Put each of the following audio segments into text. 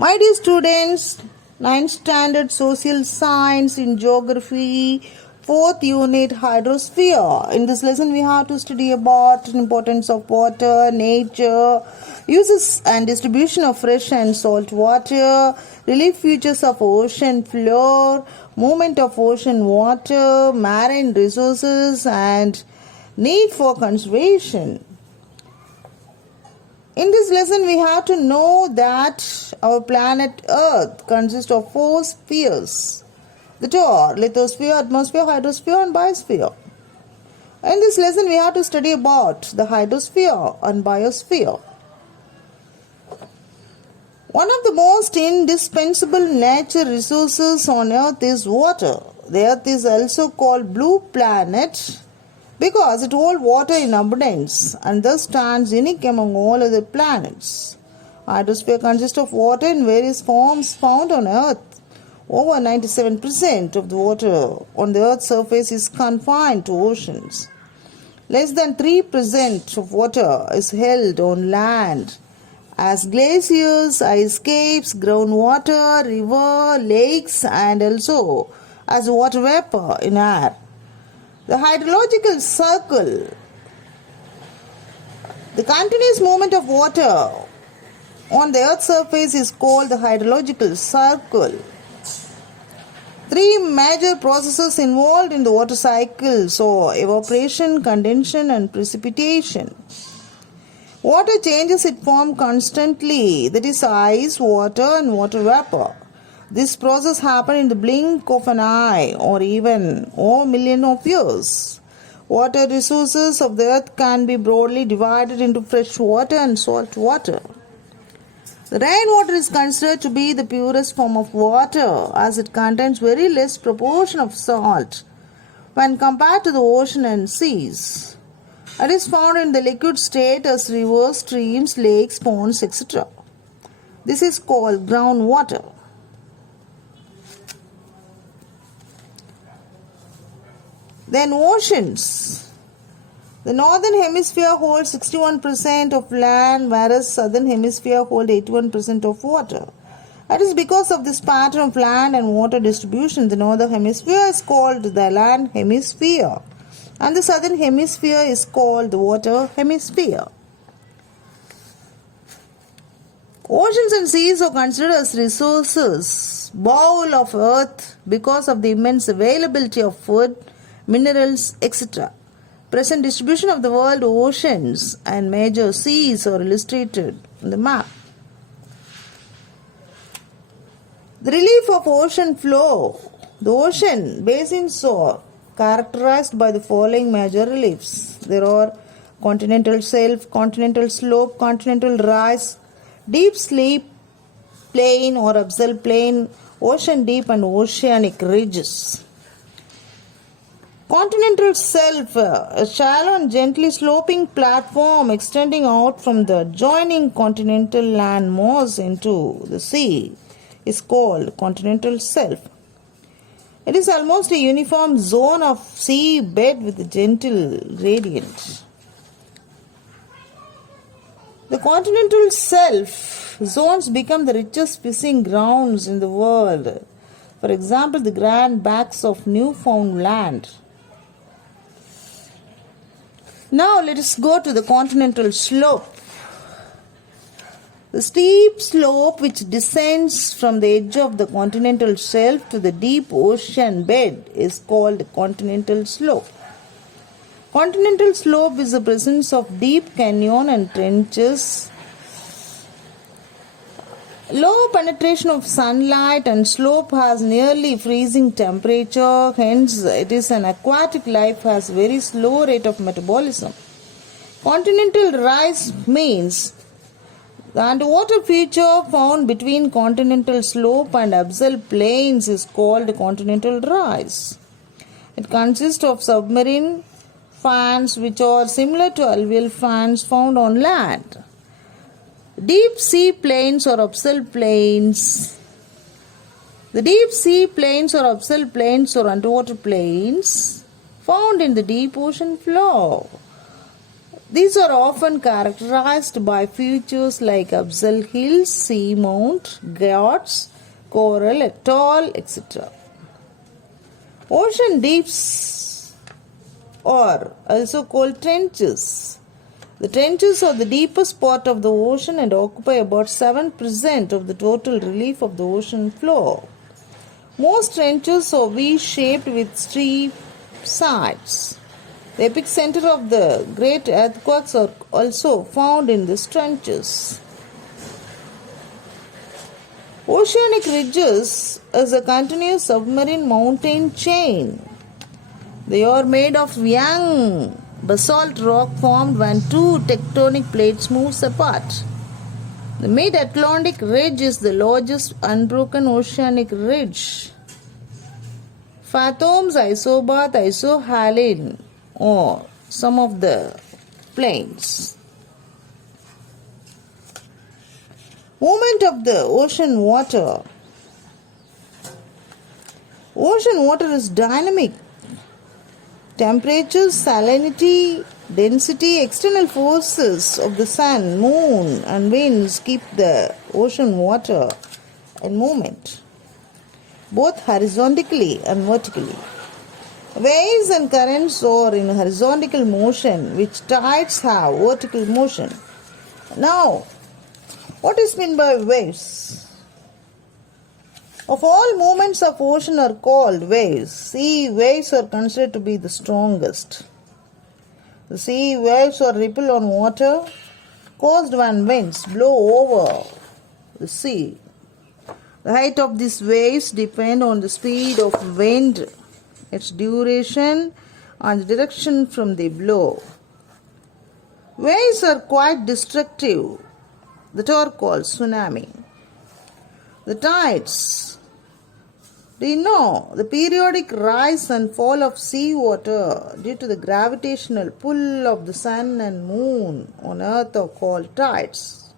My dear students, 9th standard social science in geography, 4th unit Hydrosphere. In this lesson we have to study about the importance of water, nature, uses and distribution of fresh and salt water, relief features of ocean floor, movement of ocean water, marine resources and need for conservation. In this lesson, we have to know that our planet Earth consists of 4 spheres. That are lithosphere, atmosphere, hydrosphere and biosphere. In this lesson, we have to study about the hydrosphere and biosphere. One of the most indispensable nature resources on Earth is water. The Earth is also called blue planet because it holds water in abundance and thus stands unique among all other planets. Hydrosphere consists of water in various forms found on Earth. Over 97% of the water on the Earth's surface is confined to oceans. Less than 3% of water is held on land, as glaciers, ice caps, groundwater, river, lakes, and also as water vapor in air. The hydrological circle, the continuous movement of water on the Earth's surface is called the hydrological circle. 3 major processes involved in the water cycle are evaporation, condensation, and precipitation. Water changes its form constantly, that is ice, water, and water vapor. This process happens in the blink of an eye or even a million of years. Water resources of the earth can be broadly divided into fresh water and salt water. The rainwater is considered to be the purest form of water as it contains very less proportion of salt when compared to the ocean and seas. It is found in the liquid state as rivers, streams, lakes, ponds, etc. This is called groundwater. Then oceans. The northern hemisphere holds 61% of land, whereas southern hemisphere holds 81% of water. That is because of this pattern of land and water distribution. The northern hemisphere is called the land hemisphere, and the southern hemisphere is called the water hemisphere. Oceans and seas are considered as resources, bowl of earth, because of the immense availability of food, minerals, etc. Present distribution of the world oceans and major seas are illustrated on the map. The relief of ocean floor. The ocean basins are characterized by the following major reliefs. There are continental shelf, continental slope, continental rise, deep sleep plain or abyssal plain, ocean deep and oceanic ridges. Continental shelf, a shallow and gently sloping platform extending out from the adjoining continental land mass into the sea, is called continental shelf. It is almost a uniform zone of sea bed with a gentle gradient. The continental shelf zones become the richest fishing grounds in the world. For example, the Grand Banks of Newfoundland. Now let us go to the continental slope. The steep slope which descends from the edge of the continental shelf to the deep ocean bed is called continental slope. Continental slope is the presence of deep canyon and trenches, low penetration of sunlight, and slope has nearly freezing temperature. Hence, it is an aquatic life, has very slow rate of metabolism. Continental rise means the underwater feature found between continental slope and abyssal plains is called continental rise. It consists of submarine fans which are similar to alluvial fans found on land. Deep sea plains or abyssal plains. The deep sea plains or abyssal plains or underwater plains found in the deep ocean floor. These are often characterized by features like abyssal hills, seamount, ghats, coral, atoll, etc. Ocean deeps are also called trenches. The trenches are the deepest part of the ocean and occupy about 7% of the total relief of the ocean floor. Most trenches are V-shaped with steep sides. The epicenter of the great earthquakes are also found in these trenches. Oceanic Ridges is a continuous submarine mountain chain. They are made of young basalt rock formed when two tectonic plates move apart. The Mid-Atlantic Ridge is the largest unbroken oceanic ridge. Fathoms, isobath, isohaline are some of the plains. Movement of the ocean water. Ocean water is dynamic. Temperature, salinity, density, external forces of the sun, moon, and winds keep the ocean water in movement, both horizontally and vertically. Waves and currents are in horizontal motion, which tides have vertical motion. Now, what is meant by waves? Of all movements of ocean are called waves. Sea waves are considered to be the strongest. The sea waves are ripple on water caused when winds blow over the sea. The height of these waves depend on the speed of wind, its duration, and the direction from the blow. Waves are quite destructive, that are called tsunami. The tides. Do you know the periodic rise and fall of seawater due to the gravitational pull of the sun and moon on earth are called tides?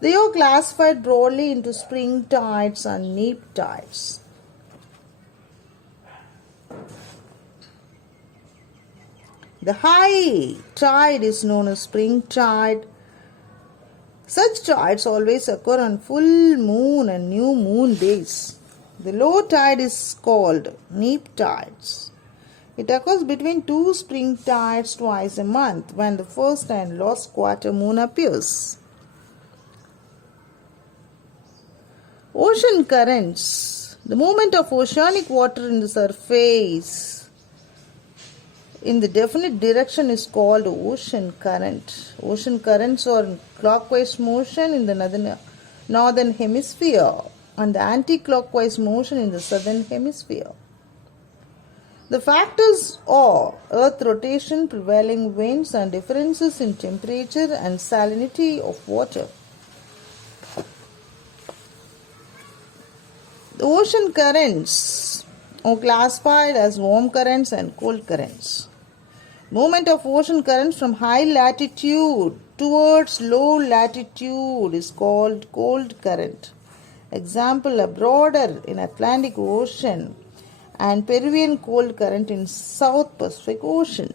They are classified broadly into spring tides and neap tides. The high tide is known as spring tide. Such tides always occur on full moon and new moon days. The low tide is called neap tides. It occurs between two spring tides twice a month when the first and last quarter moon appears. Ocean currents. The movement of oceanic water in the surface in the definite direction is called ocean current. Ocean currents are in clockwise motion in the northern hemisphere and the anti-clockwise motion in the southern hemisphere. The factors are earth rotation, prevailing winds, and differences in temperature and salinity of water. The ocean currents are classified as warm currents and cold currents. Movement of ocean currents from high latitude towards low latitude is called cold current. Example, a broader in Atlantic Ocean and Peruvian cold current in South Pacific Ocean.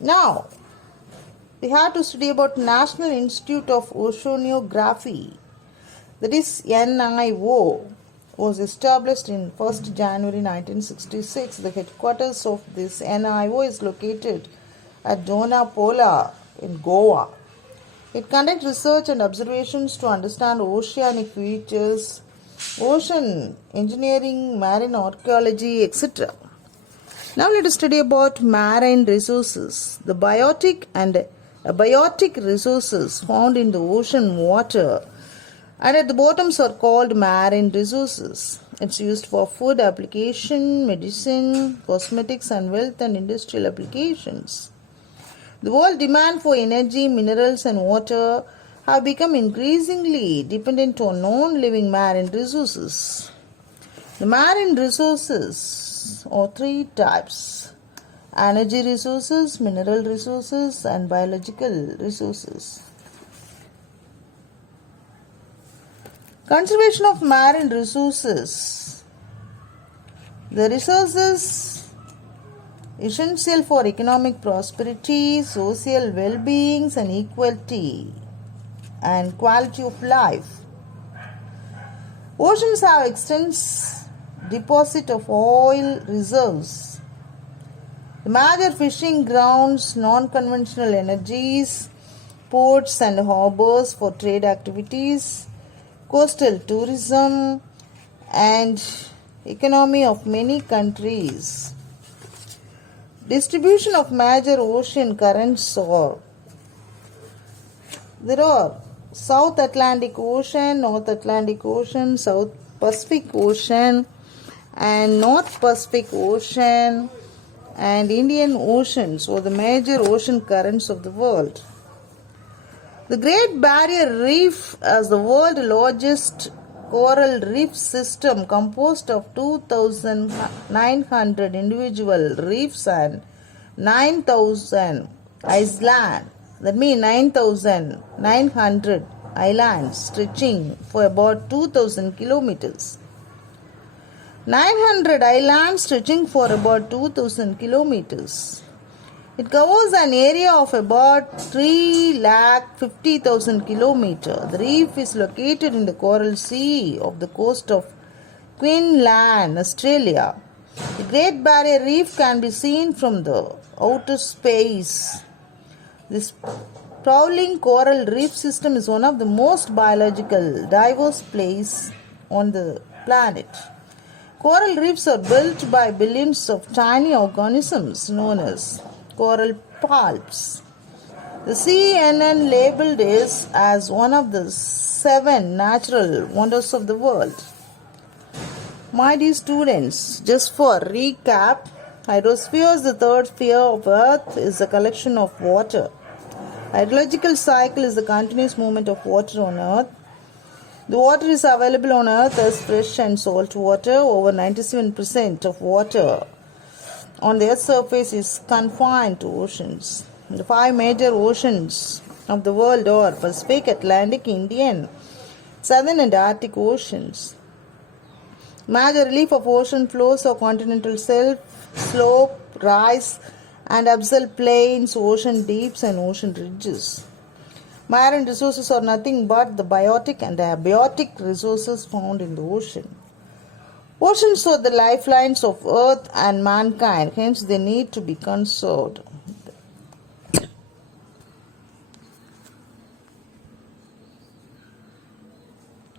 Now, we have to study about National Institute of Oceanography, that is NIO, was established in 1st January 1966. The headquarters of this NIO is located at Dona Pola in Goa. It conducts research and observations to understand oceanic features, ocean engineering, marine archaeology, etc. Now let us study about marine resources. The biotic and abiotic resources found in the ocean water and at the bottoms are called marine resources. It's used for food application, medicine, cosmetics, and wealth and industrial applications. The world demand for energy, minerals, and water have become increasingly dependent on non-living marine resources. The marine resources are three types: energy resources, mineral resources, and biological resources. Conservation of marine resources. The resources essential for economic prosperity, social well-being and equality and quality of life. Oceans have extensive deposit of oil reserves. The major fishing grounds, non-conventional energies, ports and harbors for trade activities, coastal tourism and economy of many countries. Distribution of major ocean currents there are South Atlantic Ocean, North Atlantic Ocean, South Pacific Ocean and North Pacific Ocean and Indian Ocean, so the major ocean currents of the world. The Great Barrier Reef as the world's largest coral reef system composed of 2,900 individual reefs and 9,000 islands. That means 9,900 islands stretching for about 2,000 kilometers. 900 islands stretching for about 2,000 kilometers. It covers an area of about 350,000 kilometers. The reef is located in the Coral Sea off the coast of Queensland, Australia. The Great Barrier Reef can be seen from the outer space. This sprawling coral reef system is one of the most biological diverse places on the planet. Coral reefs are built by billions of tiny organisms known as coral polyps. The CNN labeled it as one of the 7 natural wonders of the world. My dear students, just for recap, hydrosphere is the third sphere of Earth, is a collection of water. Hydrological cycle is the continuous movement of water on Earth. The water is available on Earth as fresh and salt water. Over 97% of water on the Earth's surface is confined to oceans. The 5 major oceans of the world are Pacific, Atlantic, Indian, Southern and Arctic oceans. Major relief of ocean floors are continental shelf, slope, rise and abyssal plains, ocean deeps and ocean ridges. Marine resources are nothing but the biotic and abiotic resources found in the ocean. Oceans are the lifelines of Earth and mankind, hence they need to be conserved.